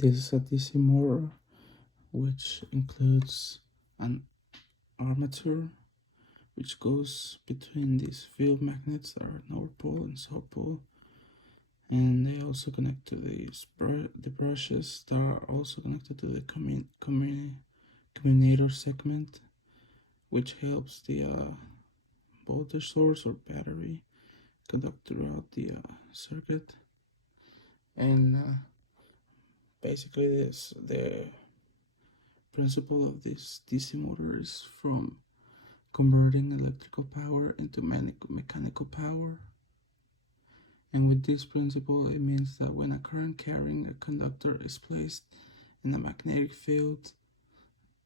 This is a DC motor which includes an armature which goes between these field magnets that are North Pole and South Pole, and they also connect to the brushes that are also connected to the commutator segment, which helps the voltage source or battery conduct throughout the circuit. And basically the principle of this DC motor is from converting electrical power into mechanical power. And with this principle, it means that when a current carrying a conductor is placed in a magnetic field,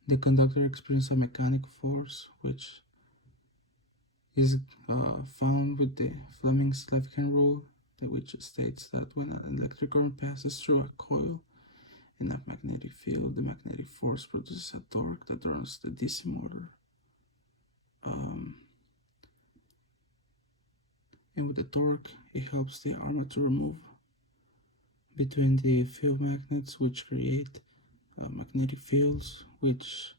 the conductor experiences a mechanical force, which is found with the Fleming's left-hand rule, which states that when an electric current passes through a coil in a magnetic field, the magnetic force produces a torque that runs the DC motor. And with the torque, it helps the armature move between the field magnets, which create magnetic fields, which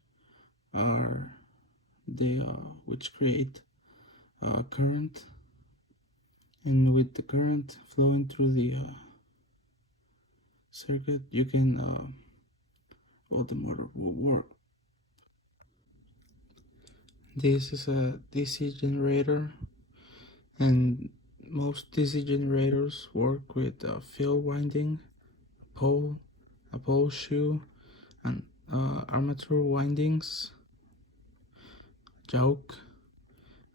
create current. And with the current flowing through the circuit, you can the motor will work. This is a DC generator, and most DC generators work with a field winding, a pole shoe, and armature windings, yoke,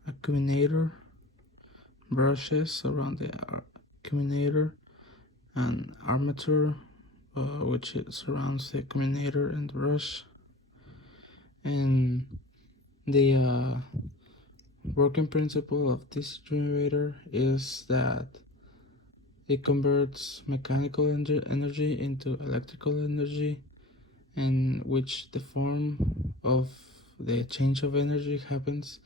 accumulator, brushes around the accumulator, and armature, which surrounds the accumulator and the brush. And the working principle of this generator is that it converts mechanical energy into electrical energy, in which the form of the change of energy happens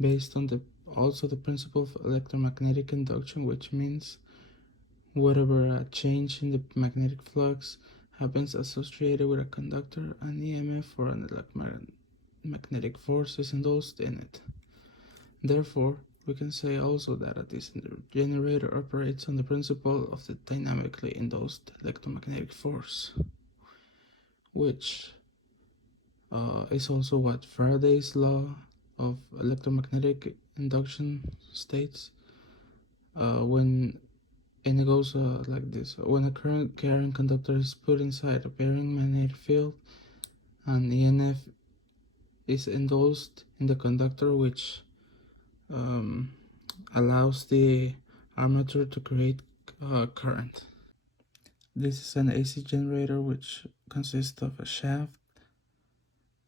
based on also the principle of electromagnetic induction, which means whatever a change in the magnetic flux happens associated with a conductor, an EMF or an electromagnetic force is induced in it. Therefore, we can say also that a DC generator operates on the principle of the dynamically induced electromagnetic force, which is also what Faraday's law of electromagnetic induction states. And it goes like this: when a current carrying conductor is put inside a bearing magnetic field, an EMF is induced in the conductor, which allows the armature to create current. This is an AC generator which consists of a shaft,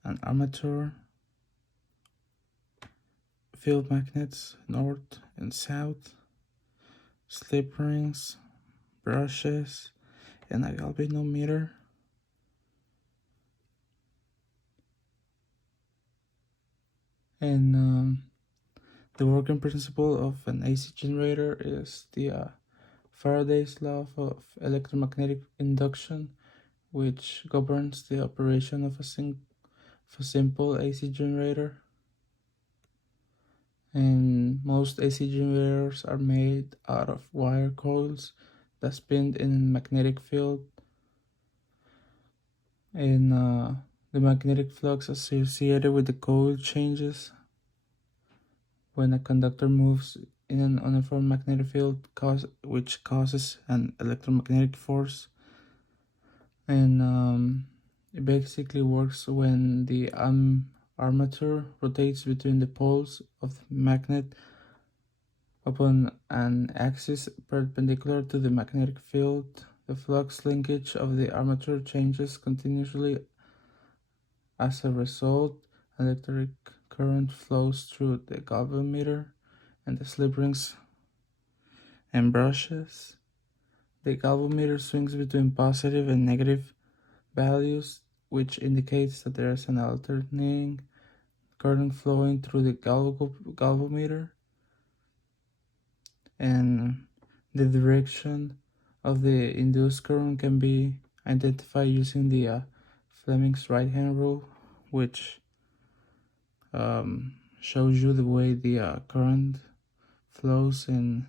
an armature, field magnets north and south, slip rings, brushes, and a galvanometer. And the working principle of an AC generator is the Faraday's law of electromagnetic induction, which governs the operation of a simple AC generator. And most AC generators are made out of wire coils that spin in a magnetic field, and the magnetic flux associated with the coil changes when a conductor moves in an uniform magnetic field, which causes an electromagnetic force. And it basically works when the armature rotates between the poles of the magnet upon an axis perpendicular to the magnetic field. The flux linkage of the armature changes continuously. As a result, electric current flows through the galvanometer and the slip rings and brushes. The galvanometer swings between positive and negative values, which indicates that there is an alternating current flowing through the galvanometer, and the direction of the induced current can be identify using the Fleming's right-hand rule, which shows you the way the current flows in